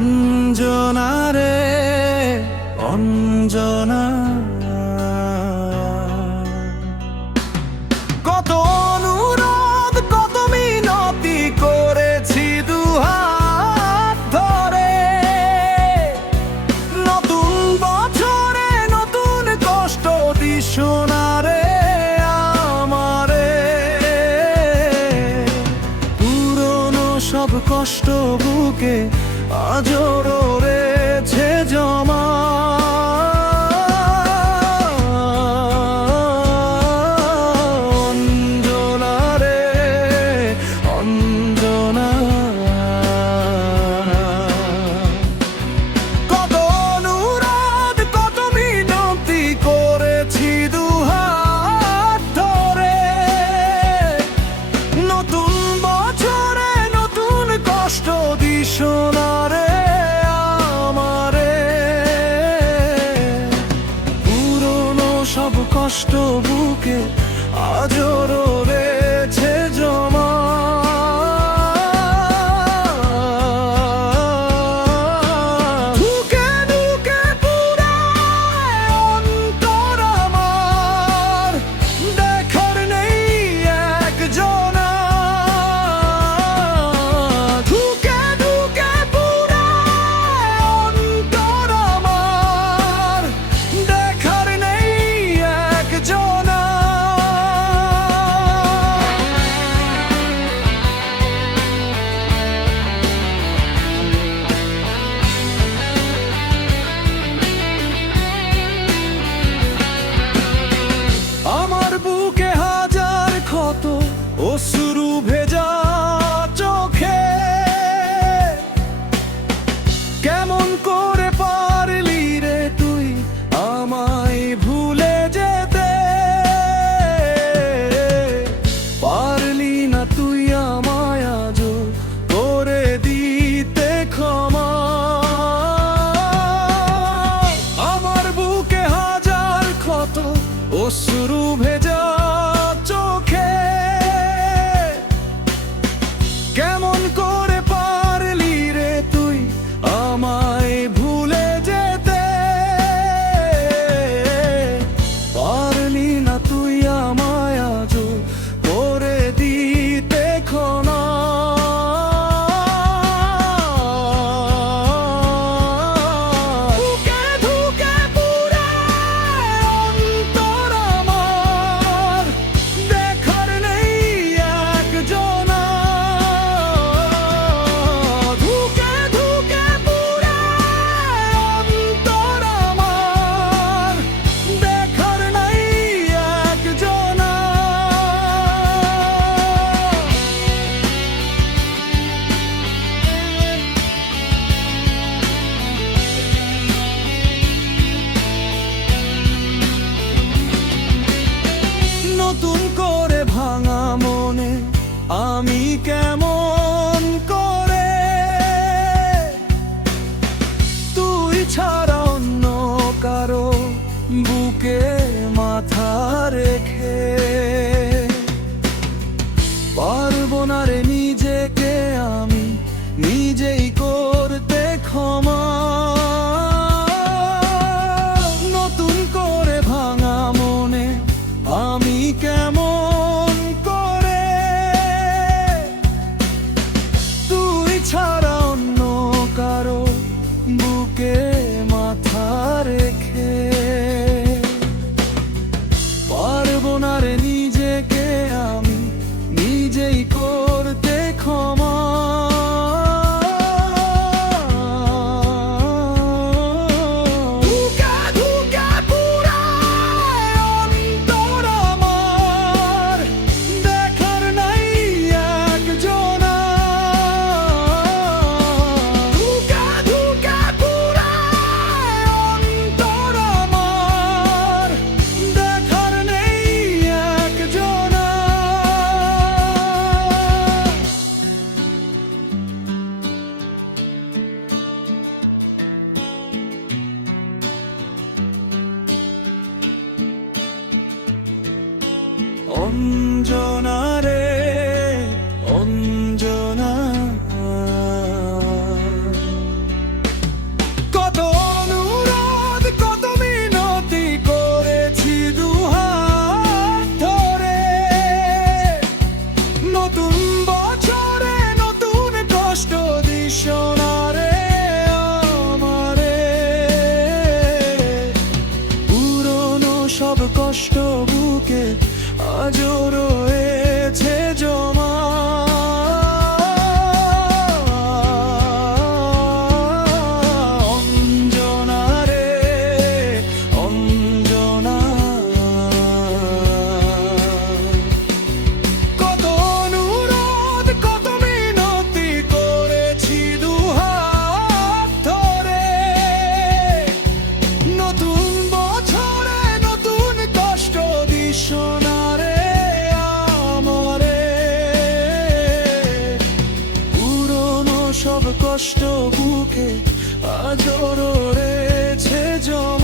অঞ্জনা রে অঞ্জনা, কত অনুরোধ কত মিনতি করেছি দুহাত ধরে, নতুন বছরে নতুন কষ্ট দিশো না রে আমারে, পুরনো সব কষ্ট বুকে আজও রয়েছে জমা। অঞ্জনা রে অঞ্জনা, কত অনুরোধ কত মিনতি করেছি দুহাত ধরে, নতুন বছরে নতুন কষ্ট দিশো না রে আমারে, পুরনো সব কষ্ট বুকে আজও রয়েছে জমা। ধুকে ধুকে পুরায় অন্তর আমার, দেখার নেই একজনা। ধুকে ধুকে পুরায় অন্তর আমার, দেখার নেই একজনা। আমার বুকে হাজার ক্ষত অশ্রু ভেজা চোখে, কেমন করে পারলি রে তুই আমায় ভুলে যেতে, পারলি না তুই আমায় আজও করে দিতে ক্ষমা। আমার বুকে হাজার ক্ষত অশ্রু ভেজা চোখে, কেমন করে পারলি রে তুই আমায় ভুলে যেতে, পারলি না তুই আমায় আজও করে দিতে ক্ষমা। ধুকে ধুকে পুরায় অন্তর আমার, দেখার নেই একজনা। ধুকে ধুকে পুরায় অন্তর আমার, দেখার নাই একজনা। নতুন করে ভাঙা মনে আমি কেমন করে তুই ছাড়া অন্য কারো বুকে মাথা রেখে, পারবো না রে নিজেকে আমি নিজেই করতে ক্ষমা। নতুন করে ভাঙা মনে আমি কেমন করে তুই ছাড়া অন্য কারো বুকে মাথা রেখে, পারবো না রে নিজেকে আমি নিজেই করতে ক্ষমা। ধুকে ধুকে পুরায় অন্তর আমার, দেখার নাই একজনা। ধুকে ধুকে পুরায় অন্তর আমার, দেখার নেই একজনা। অঞ্জনা রে অঞ্জনা, কষ্ট বুকে আজও রয়েছে জমা। অঞ্জনা রে অঞ্জনা, কত অনুরোধ কত মিনতি করেছি দুহাত ধরে, নতুন বছরে নতুন কষ্ট দিস না রে আমারে। পুরনো সব কষ্ট বুকে আজও রয়েছে জমা।